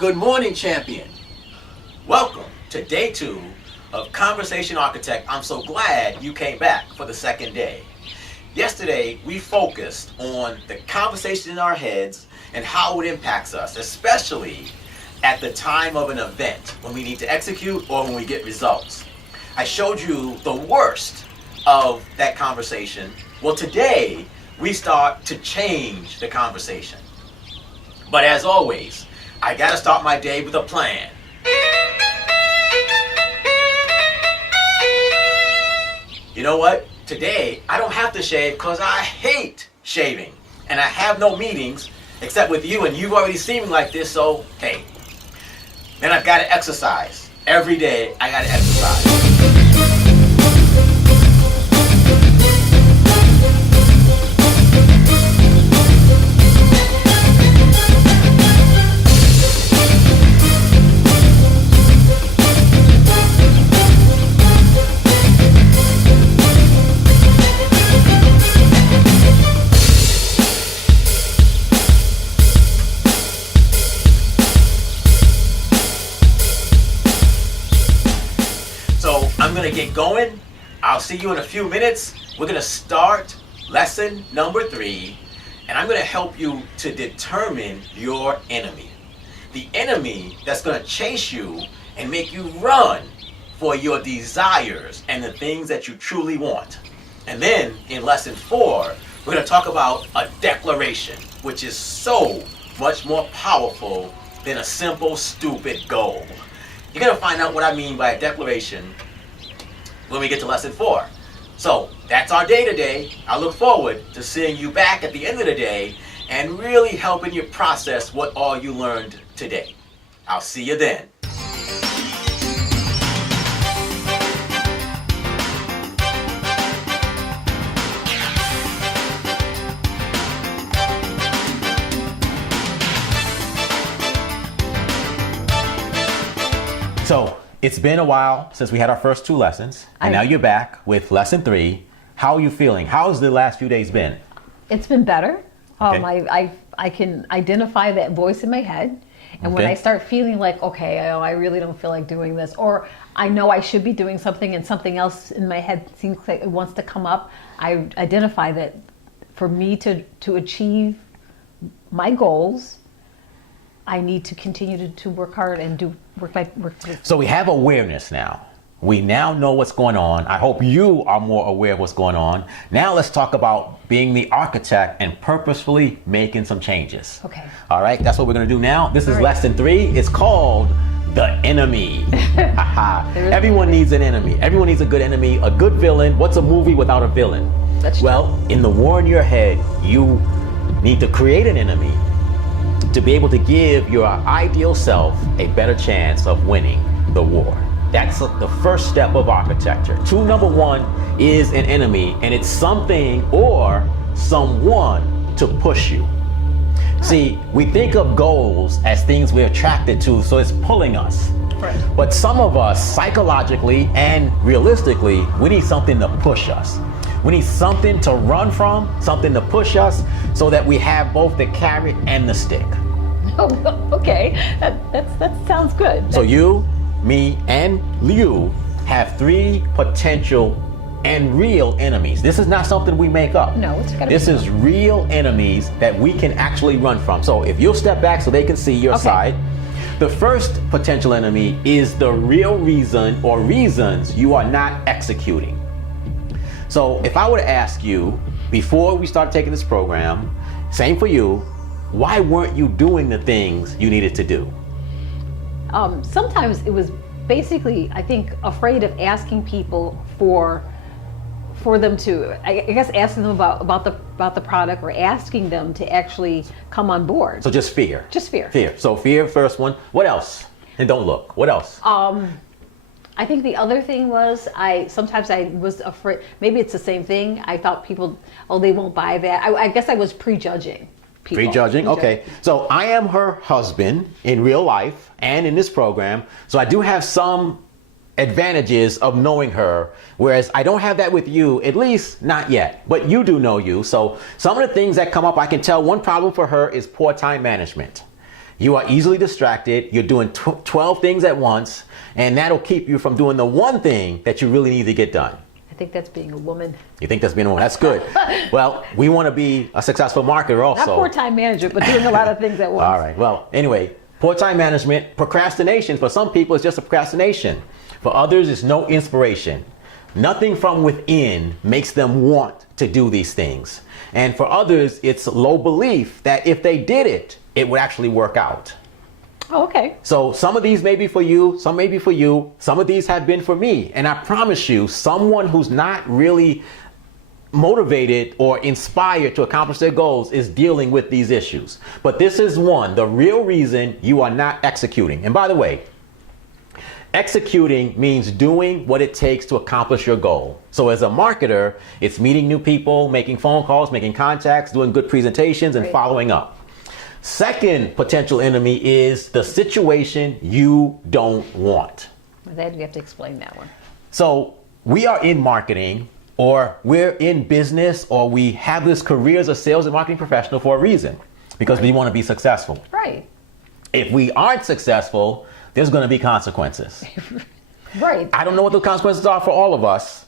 Good morning, champion. Welcome to day 2 of Conversation Architect. I'm so glad you came back for the second day. Yesterday, we focused on the conversation in our heads and how it impacts us, especially at the time of an event when we need to execute or when we get results. I showed you the worst of that conversation. Well, today, we start to change the conversation. But as always, I gotta start my day with a plan. You know what? Today, I don't have to shave because I hate shaving. And I have no meetings except with you, and you've already seen me like this, so hey. Then I've gotta exercise. Every day, I gotta exercise. I'm gonna get going. I'll see you in a few minutes. We're gonna start lesson number 3, and I'm gonna help you to determine your enemy. The enemy that's gonna chase you and make you run for your desires and the things that you truly want. And then in lesson 4, we're gonna talk about a declaration, which is so much more powerful than a simple, stupid goal. You're gonna find out what I mean by a declaration when we get to lesson 4. So that's our day today. I look forward to seeing you back at the end of the day and really helping you process what all you learned today. I'll see you then. So it's been a while since we had our first 2 lessons, and now you're back with lesson 3. How are you feeling? How's the last few days been? It's been better. Okay. I can identify that voice in my head, and when I start feeling like, okay, I really don't feel like doing this, or I know I should be doing something and something else in my head seems like it wants to come up, I identify that for me to achieve my goals, I need to continue to work hard and do work. So we have awareness now. We now know what's going on. I hope you are more aware of what's going on. Now let's talk about being the architect and purposefully making some changes. Okay. All right, that's what we're going to do now. This is lesson 3. It's called the enemy. Everyone needs an enemy. Everyone needs a good enemy, a good villain. What's a movie without a villain? That's true. Well, in the war in your head, you need to create an enemy to be able to give your ideal self a better chance of winning the war. That's the first step of architecture. Tool number 1 is an enemy, and it's something or someone to push you. See, we think of goals as things we're attracted to, so it's pulling us. Right. But some of us, psychologically and realistically, we need something to push us. We need something to run from, something to push us, so that we have both the carrot and the stick. Oh, okay. That sounds good. So you, me, and you have 3 potential and real enemies. This is not something we make up. No, it's gotta be This is real enemies that we can actually run from. So if you'll step back so they can see your side. The first potential enemy is the real reason or reasons you are not executing. So if I were to ask you, before we started taking this program, same for you, why weren't you doing the things you needed to do? Sometimes it was basically, I think, afraid of asking people for them to, I guess, asking them about the product, or asking them to actually come on board. So just fear. Just fear. Fear. So fear, first one. What else? And don't look. What else? I think the other thing was sometimes I was afraid, maybe it's the same thing. I thought people, they won't buy that. I guess I was prejudging people. Prejudging? Okay. So I am her husband in real life and in this program. So I do have some advantages of knowing her, whereas I don't have that with you, at least not yet, but you do know you. So some of the things that come up, I can tell one problem for her is poor time management. You are easily distracted. You're doing 12 things at once, and that'll keep you from doing the one thing that you really need to get done. I think that's being a woman. You think that's being a woman? That's good. Well, we want to be a successful marketer also. Not poor time management, but doing a lot of things at once. All right. Well, anyway, poor time management, procrastination. For some people, it's just a procrastination. For others, it's no inspiration. Nothing from within makes them want to do these things. And for others, it's low belief that if they did it, it would actually work out. Oh, okay. So some of these may be for you, some may be for you, some of these have been for me. And I promise you, someone who's not really motivated or inspired to accomplish their goals is dealing with these issues. But this is one, the real reason you are not executing. And by the way, executing means doing what it takes to accomplish your goal. So as a marketer, it's meeting new people, making phone calls, making contacts, doing good presentations, and following up. Second potential enemy is the situation you don't want. Then you have to explain that one. So we are in marketing, or we're in business, or we have this career as a sales and marketing professional for a reason, because we want to be successful. Right. If we aren't successful, there's going to be consequences. Right. I don't know what the consequences are for all of us,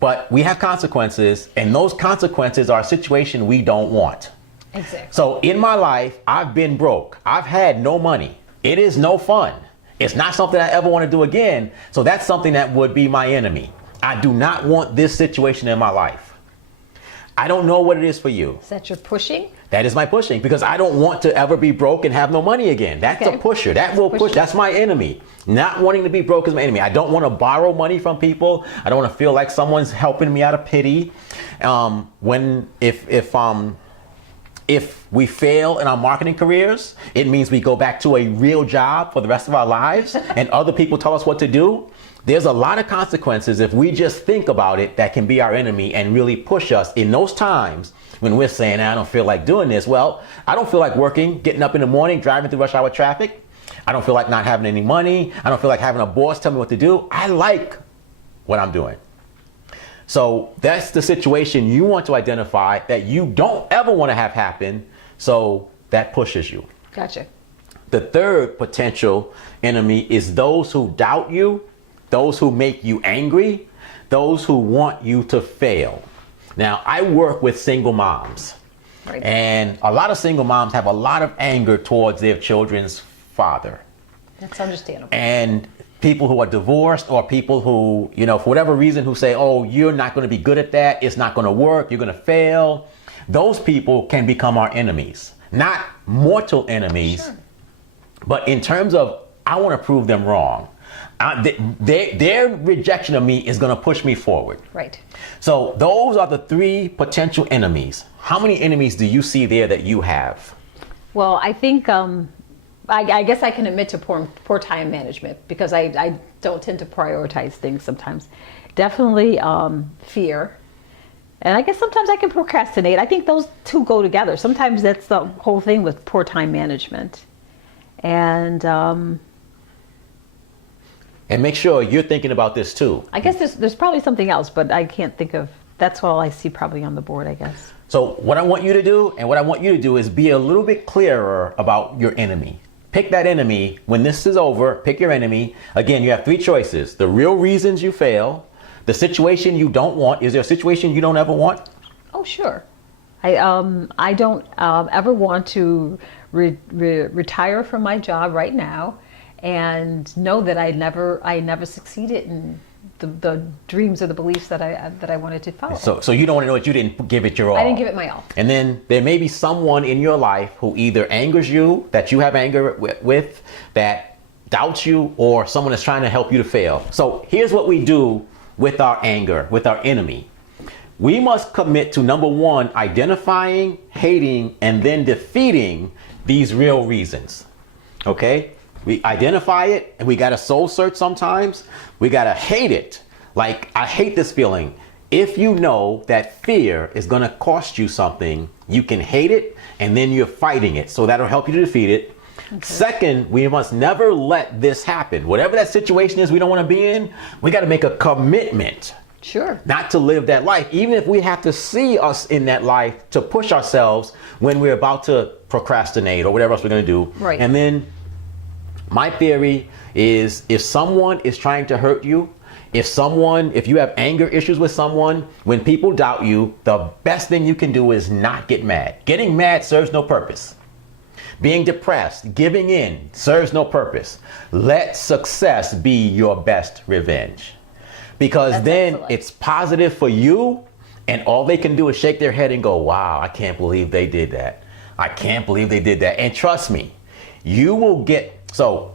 but we have consequences, and those consequences are a situation we don't want. Exactly. So in my life, I've been broke. I've had no money. It is no fun. It's not something I ever want to do again. So that's something that would be my enemy. I do not want this situation in my life. I don't know what it is for you. Is that your pushing? That is my pushing, because I don't want to ever be broke and have no money again. That's a pusher. That will push. That's my enemy. Not wanting to be broke is my enemy. I don't want to borrow money from people. I don't want to feel like someone's helping me out of pity. If we fail in our marketing careers, it means we go back to a real job for the rest of our lives and other people tell us what to do. There's a lot of consequences if we just think about it that can be our enemy and really push us in those times when we're saying, I don't feel like doing this. Well, I don't feel like working, getting up in the morning, driving through rush hour traffic. I don't feel like not having any money. I don't feel like having a boss tell me what to do. I like what I'm doing. So that's the situation you want to identify that you don't ever want to have happen. So that pushes you. Gotcha. The third potential enemy is those who doubt you, those who make you angry, those who want you to fail. Now, I work with single moms. Right. And a lot of single moms have a lot of anger towards their children's father. That's understandable. And people who are divorced, or people who, for whatever reason, who say, oh, you're not going to be good at that. It's not going to work. You're going to fail. Those people can become our enemies, not mortal enemies, sure, but in terms of, I want to prove them wrong. Their rejection of me is going to push me forward. Right. So those are the three potential enemies. How many enemies do you see there that you have? Well, I think, I guess I can admit to poor time management, because I don't tend to prioritize things sometimes. Definitely fear. And I guess sometimes I can procrastinate. I think those two go together. Sometimes that's the whole thing with poor time management. And make sure you're thinking about this too. I guess there's probably something else, but I can't think of. That's all I see probably on the board, I guess. So what I want you to do is be a little bit clearer about your enemy. Pick that enemy. When this is over, pick your enemy. Again, you have three choices. The real reasons you fail, the situation you don't want. Is there a situation you don't ever want? Oh, sure. I don't ever want to retire from my job right now, and know that I never succeeded in the dreams or the beliefs that I wanted to follow. So you don't want to know that you didn't give it your all. I didn't give it my all. And then there may be someone in your life who either angers you, that you have anger with, that doubts you, or someone that's trying to help you to fail. So here's what we do with our anger, with our enemy. We must commit to, number one, identifying, hating, and then defeating these real reasons. Okay? We identify it, and we got to soul search sometimes. We got to hate it. Like, I hate this feeling. If you know that fear is going to cost you something, you can hate it, and then you're fighting it. So that'll help you to defeat it. Okay. Second, we must never let this happen. Whatever that situation is we don't want to be in, we got to make a commitment Sure. Not to live that life, even if we have to see us in that life to push ourselves when we're about to procrastinate or whatever else we're going to do. Right. And then my theory is, if someone is trying to hurt you, if you have anger issues with someone, when people doubt you, the best thing you can do is not get mad. Getting mad serves no purpose. Being depressed, giving in, serves no purpose. Let success be your best revenge. Because That's then excellent. it's positive for you, and all they can do is shake their head and go, wow, I can't believe they did that. I can't believe they did that. And trust me, you will so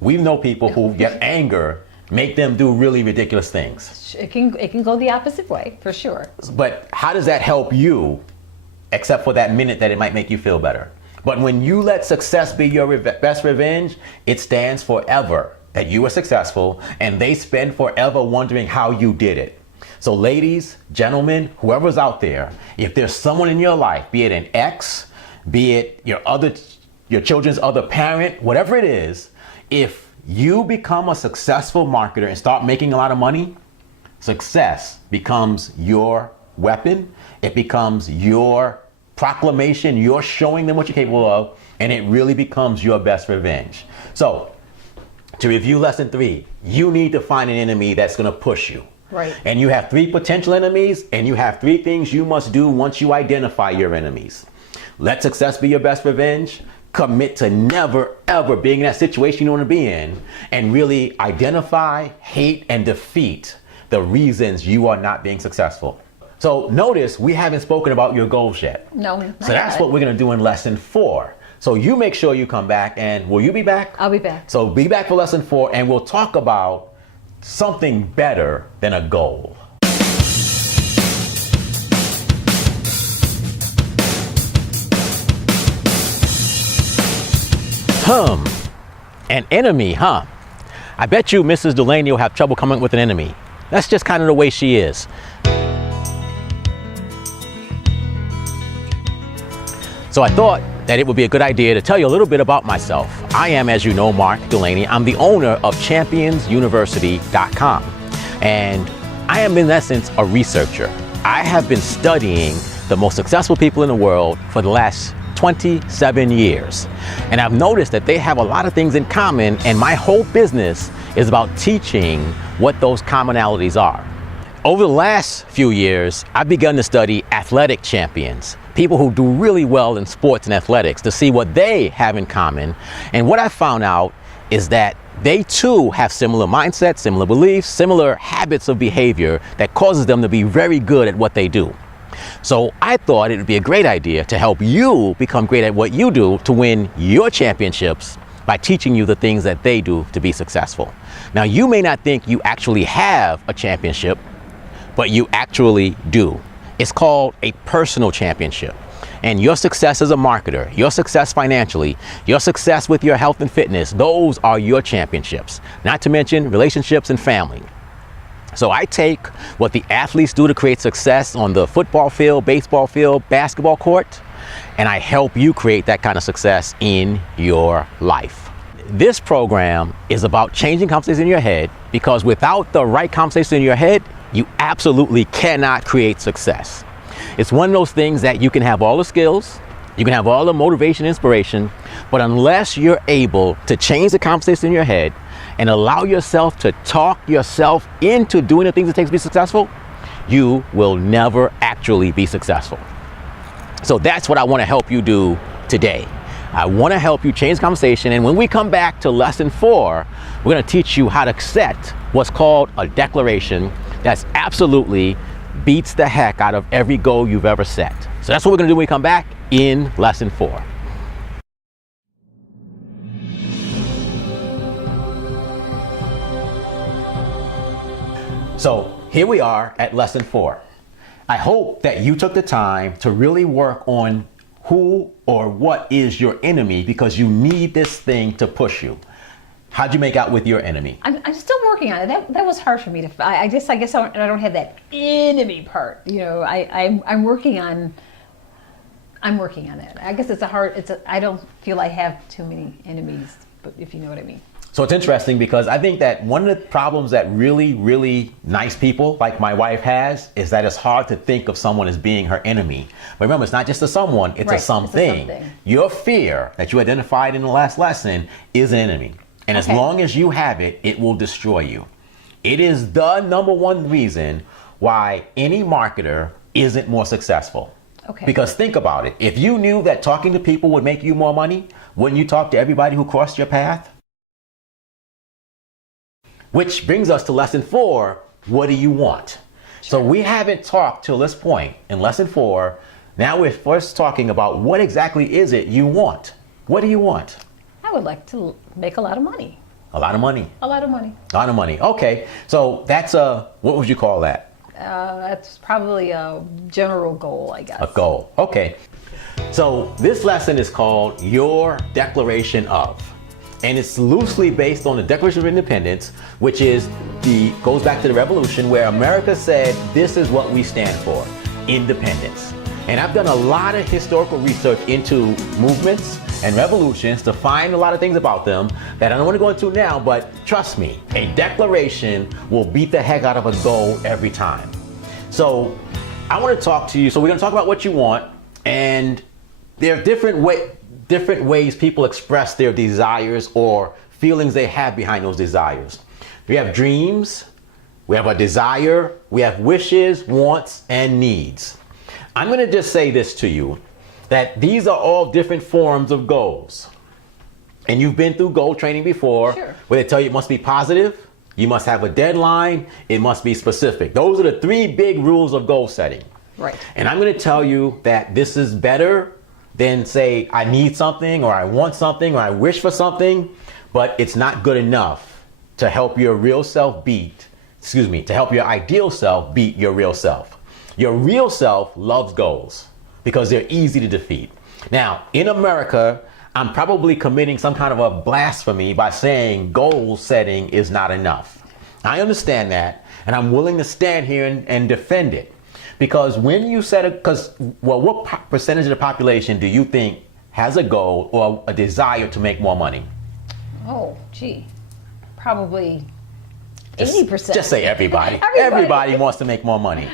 we know people who get anger, make them do really ridiculous things. It can go the opposite way, for sure. But how does that help you, except for that minute that it might make you feel better? But when you let success be your best revenge, it stands forever that you were successful, and they spend forever wondering how you did it. So ladies, gentlemen, whoever's out there, if there's someone in your life, be it an ex, be it your children's other parent, whatever it is, if you become a successful marketer and start making a lot of money, success becomes your weapon. It becomes your proclamation. You're showing them what you're capable of, and it really becomes your best revenge. So, to review lesson 3, you need to find an enemy that's going to push you. Right. And you have 3 potential enemies, and you have 3 things you must do once you identify your enemies. Let success be your best revenge. Commit to never, ever being in that situation you want to be in, and really identify, hate, and defeat the reasons you are not being successful. So notice we haven't spoken about your goals yet. No. So that's what we're going to do in lesson 4. So you make sure you come back, and will you be back? I'll be back. So be back for lesson 4, and we'll talk about something better than a goal. An enemy, huh? I bet you Mrs. Delaney will have trouble coming up with an enemy. That's just kind of the way she is. So I thought that it would be a good idea to tell you a little bit about myself. I am, as you know, Mark Delaney. I'm the owner of ChampionsUniversity.com. And I am, in essence, a researcher. I have been studying the most successful people in the world for the last 27 years. And I've noticed that they have a lot of things in common, and my whole business is about teaching what those commonalities are. Over the last few years, I've begun to study athletic champions, people who do really well in sports and athletics, to see what they have in common. And what I found out is that they too have similar mindsets, similar beliefs, similar habits of behavior that causes them to be very good at what they do. So I thought it would be a great idea to help you become great at what you do to win your championships by teaching you the things that they do to be successful. Now, you may not think you actually have a championship, but you actually do. It's called a personal championship. And your success as a marketer, your success financially, your success with your health and fitness, those are your championships. Not to mention relationships and family. So I take what the athletes do to create success on the football field, baseball field, basketball court, and I help you create that kind of success in your life. This program is about changing conversations in your head, because without the right conversation in your head, you absolutely cannot create success. It's one of those things that you can have all the skills, you can have all the motivation, inspiration, but unless you're able to change the conversation in your head and allow yourself to talk yourself into doing the things it takes to be successful, you will never actually be successful. So that's what I want to help you do today. I want to help you change the conversation, and when we come back to lesson 4, we're going to teach you how to set what's called a declaration that's absolutely beats the heck out of every goal you've ever set. So that's what we're going to do when we come back in lesson 4. So here we are at lesson 4. I hope that you took the time to really work on who or what is your enemy, because you need this thing to push you. How'd you make out with your enemy? I'm still working on it. That was hard for me to. I guess I don't have that enemy part. You know, I'm working on. I'm working on it. I guess it's a hard. I don't feel I have too many enemies, but if you know what I mean. So it's interesting because I think that one of the problems that really, really nice people like my wife has is that it's hard to think of someone as being her enemy. But remember, it's not just a someone, it's Right, a it's a something. something. Your fear that you identified in the last lesson is an enemy. And as Okay. long as you have it, it will destroy you. It is the number one reason why any marketer isn't more successful. Okay. Because think about it. If you knew that talking to people would make you more money, wouldn't you talk to everybody who crossed your path? Which brings us to lesson 4. What do you want? So we haven't talked till this point in lesson 4. Now we're first talking about what exactly is it you want? What do you want? I would like to make a lot of money. A lot of money. A lot of money. A lot of money. Okay. So that's what would you call that? That's probably a general goal, I guess. A goal. Okay. So this lesson is called Your Declaration of. And it's loosely based on the Declaration of Independence, which goes back to the Revolution, where America said, this is what we stand for, independence. And I've done a lot of historical research into movements and revolutions to find a lot of things about them that I don't want to go into now, but trust me, a declaration will beat the heck out of a goal every time. So I want to talk to you. So we're going to talk about what you want, and there are different ways people express their desires or feelings they have behind those desires. We have dreams, we have a desire, we have wishes, wants, and needs. I'm going to just say this to you, that these are all different forms of goals. And you've been through goal training before, Sure. where they tell you it must be positive, you must have a deadline, it must be specific. Those are the 3 big rules of goal setting. Right. And I'm going to tell you that this is better than say I need something or I want something or I wish for something, but it's not good enough to help your real self to help your ideal self beat your real self. Your real self loves goals because they're easy to defeat. Now, in America, I'm probably committing some kind of a blasphemy by saying goal setting is not enough. I understand that, and I'm willing to stand here and defend it. Because when you set what percentage of the population do you think has a goal or a desire to make more money? Oh, gee. Probably 80%. Just say everybody. Everybody wants to make more money.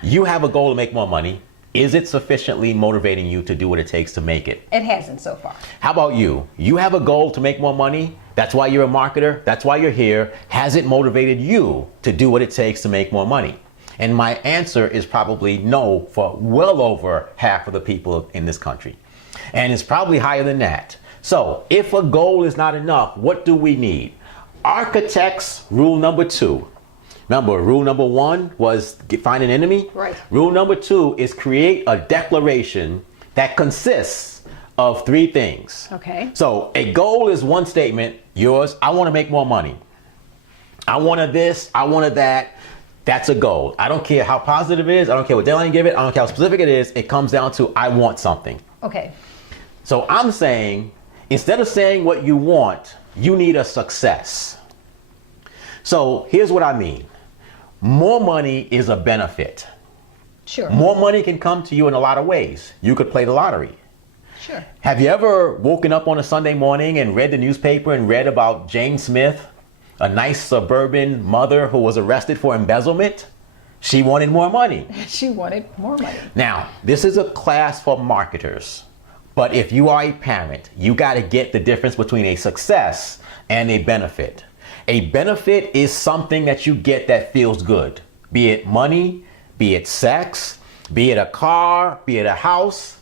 You have a goal to make more money. Is it sufficiently motivating you to do what it takes to make it? It hasn't so far. How about you? You have a goal to make more money. That's why you're a marketer. That's why you're here. Has it motivated you to do what it takes to make more money? And my answer is probably no for well over half of the people in this country. And it's probably higher than that. So if a goal is not enough, what do we need? Architects, rule number 2. Remember, rule number 1 was find an enemy. Right. Rule number 2 is create a declaration that consists of 3 things. Okay. So a goal is one statement, yours, I want to make more money. I wanted this, I wanted that. That's a goal. I don't care how positive it is. I don't care what deadline you give it. I don't care how specific it is. It comes down to I want something. Okay. So I'm saying, instead of saying what you want, you need a success. So here's what I mean. More money is a benefit. Sure. More money can come to you in a lot of ways. You could play the lottery. Sure. Have you ever woken up on a Sunday morning and read the newspaper and read about Jane Smith, a nice suburban mother who was arrested for embezzlement? She wanted more money. She wanted more money. Now, this is a class for marketers. But if you are a parent, you got to get the difference between a success and a benefit. A benefit is something that you get that feels good. Be it money, be it sex, be it a car, be it a house.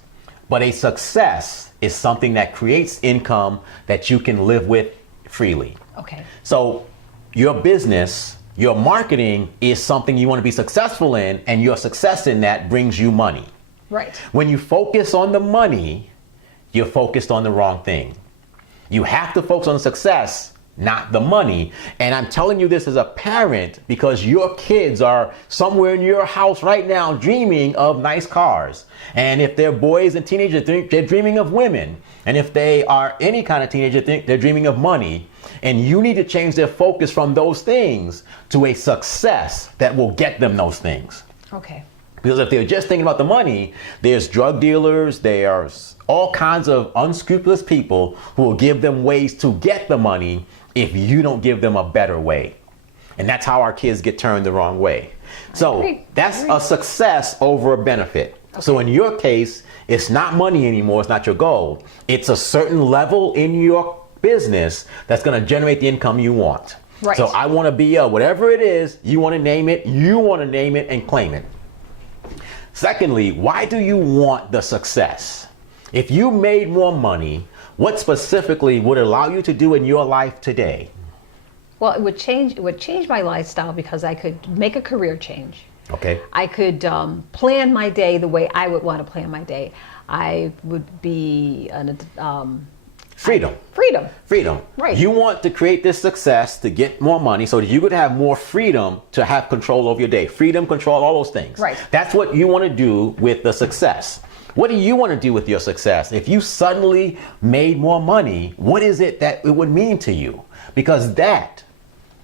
But a success is something that creates income that you can live with freely. Okay. So your business, your marketing is something you want to be successful in, and your success in that brings you money. Right. When you focus on the money, you're focused on the wrong thing. You have to focus on the success, not the money. And I'm telling you this as a parent because your kids are somewhere in your house right now dreaming of nice cars. And if they're boys and teenagers, they're dreaming of women. And if they are any kind of teenager, they're dreaming of money. And you need to change their focus from those things to a success that will get them those things. Okay. Because if they're just thinking about the money, there's drug dealers, there's all kinds of unscrupulous people who will give them ways to get the money if you don't give them a better way. And that's how our kids get turned the wrong way. So that's a success over a benefit. Okay. So in your case, it's not money anymore. It's not your goal. It's a certain level in your business that's going to generate the income you want. Right. So I want to be whatever it is, you want to name it, and claim it. Secondly, why do you want the success? If you made more money, what specifically would allow you to do in your life today? Well, it would change my lifestyle because I could make a career change. Okay. I could plan my day the way I would want to plan my day. I would be freedom. Freedom. Right. You want to create this success to get more money so that you could have more freedom to have control over your day. Freedom, control, all those things. Right. That's what you want to do with the success. What do you want to do with your success? If you suddenly made more money, what is it that it would mean to you? Because that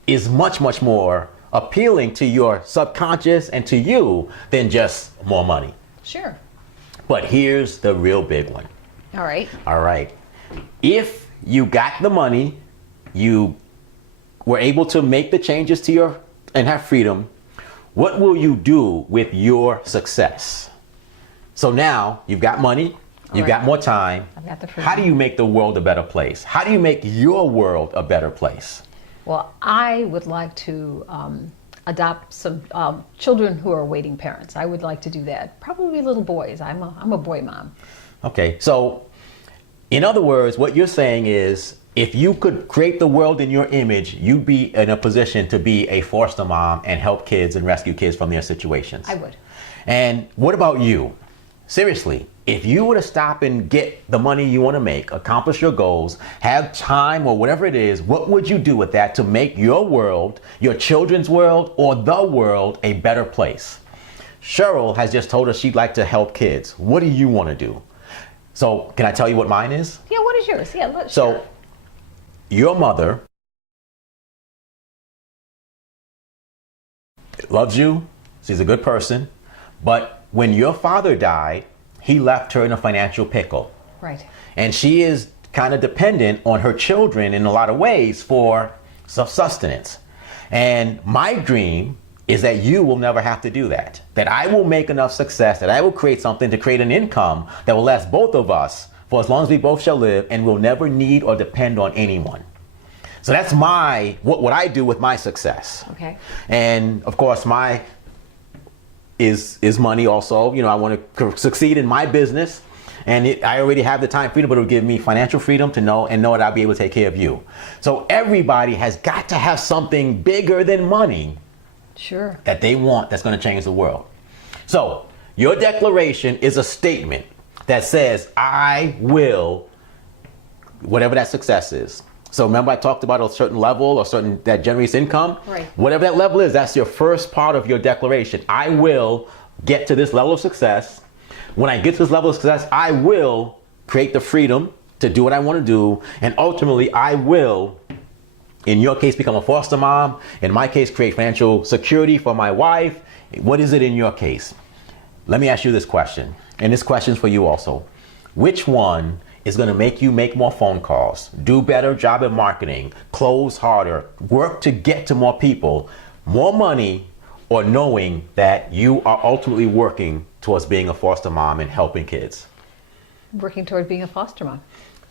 is much, much more appealing to your subconscious and to you than just more money. Sure. But here's the real big one. All right. All right. If you got the money, you were able to make the changes to and have freedom, what will you do with your success? So now you've got money, you've got more time. I've got the freedom. How do you make the world a better place? How do you make your world a better place? Well, I would like to adopt some children who are waiting parents. I would like to do that. Probably little boys. I'm a boy mom. Okay, so in other words, what you're saying is if you could create the world in your image, you'd be in a position to be a foster mom and help kids and rescue kids from their situations. I would. And what about you? Seriously, if you were to stop and get the money you want to make, accomplish your goals, have time or whatever it is, what would you do with that to make your world, your children's world, or the world a better place? Cheryl has just told us she'd like to help kids. What do you want to do? So can I tell you what mine is? Yeah, what is yours? Yeah, let's So share. your mother loves you. She's a good person. But when your father died, he left her in a financial pickle. Right. And she is kind of dependent on her children in a lot of ways for sustenance. And my dream is that you will never have to do that. That I will make enough success, that I will create something to create an income that will last both of us for as long as we both shall live and will never need or depend on anyone. So that's what I do with my success. Okay. And of course, my is money also. You know, I want to succeed in my business, and I already have the time freedom, but it'll give me financial freedom to know that I'll be able to take care of you. So everybody has got to have something bigger than money. Sure. That they want that's going to change the world. So your declaration is a statement that says, I will, whatever that success is. So remember I talked about a certain level or certain that generates income? Right. Whatever that level is, that's your first part of your declaration. I will get to this level of success. When I get to this level of success, I will create the freedom to do what I want to do. And ultimately, I will, in your case, become a foster mom. In my case, create financial security for my wife. What is it in your case? Let me ask you this question. And this question is for you also. Which one is going to make you make more phone calls, do better job at marketing, close harder, work to get to more people, more money, or knowing that you are ultimately working towards being a foster mom and helping kids? Working toward being a foster mom.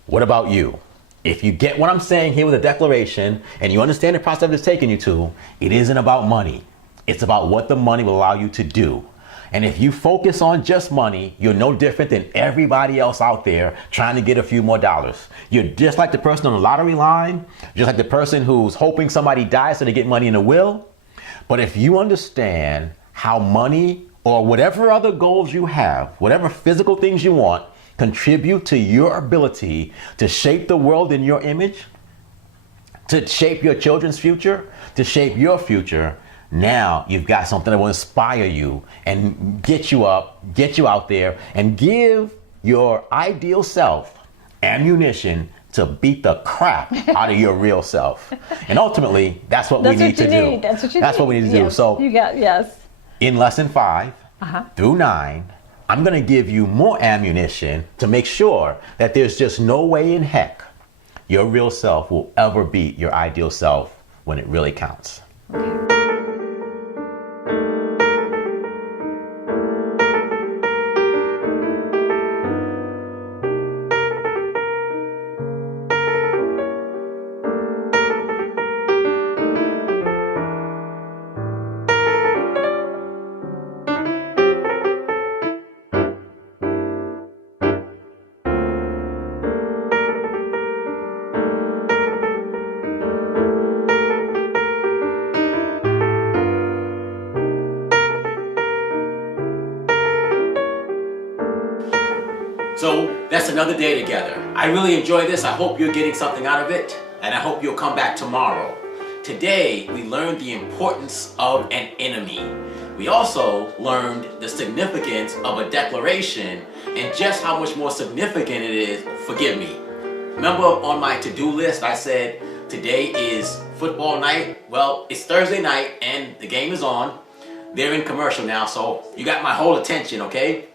What about you? If you get what I'm saying here with a declaration and you understand the process it's taking you to, it isn't about money. It's about what the money will allow you to do. And if you focus on just money, you're no different than everybody else out there trying to get a few more dollars. You're just like the person on the lottery line, just like the person who's hoping somebody dies so they get money in a will. But if you understand how money or whatever other goals you have, whatever physical things you want, contribute to your ability to shape the world in your image, to shape your children's future, to shape your future, now you've got something that will inspire you and get you up, get you out there, and give your ideal self ammunition to beat the crap out of your real self. And ultimately, that's what we need to do. That's what you need. That's what we need to do. So yes. In lesson 5 through 9, I'm going to give you more ammunition to make sure that there's just no way in heck your real self will ever beat your ideal self when it really counts. So that's another day together. I really enjoy this. I hope you're getting something out of it, and I hope you'll come back tomorrow. Today, we learned the importance of an enemy. We also learned the significance of a declaration and just how much more significant it is, forgive me. Remember on my to-do list, I said today is football night. Well, it's Thursday night and the game is on. They're in commercial now, so you got my whole attention, okay?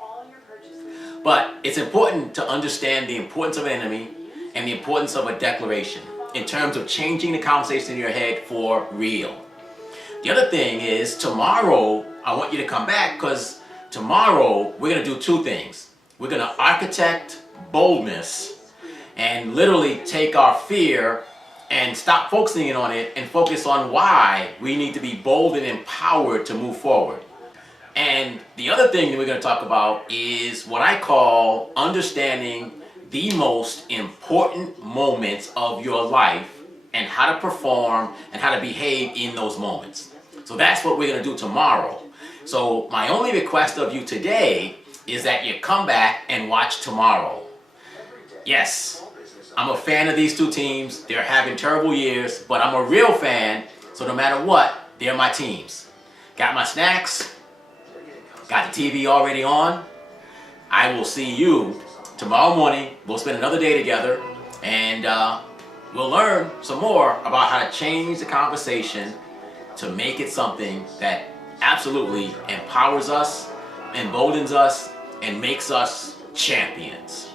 But it's important to understand the importance of an enemy and the importance of a declaration in terms of changing the conversation in your head for real. The other thing is tomorrow, I want you to come back because tomorrow we're going to do two things. We're going to architect boldness and literally take our fear and stop focusing on it and focus on why we need to be bold and empowered to move forward. And the other thing that we're going to talk about is what I call understanding the most important moments of your life and how to perform and how to behave in those moments. So that's what we're going to do tomorrow. So my only request of you today is that you come back and watch tomorrow. Yes, I'm a fan of these two teams. They're having terrible years, but I'm a real fan. So no matter what, they're my teams. Got my snacks. Got the TV already on. I will see you tomorrow morning. We'll spend another day together and we'll learn some more about how to change the conversation to make it something that absolutely empowers us, emboldens us, and makes us champions.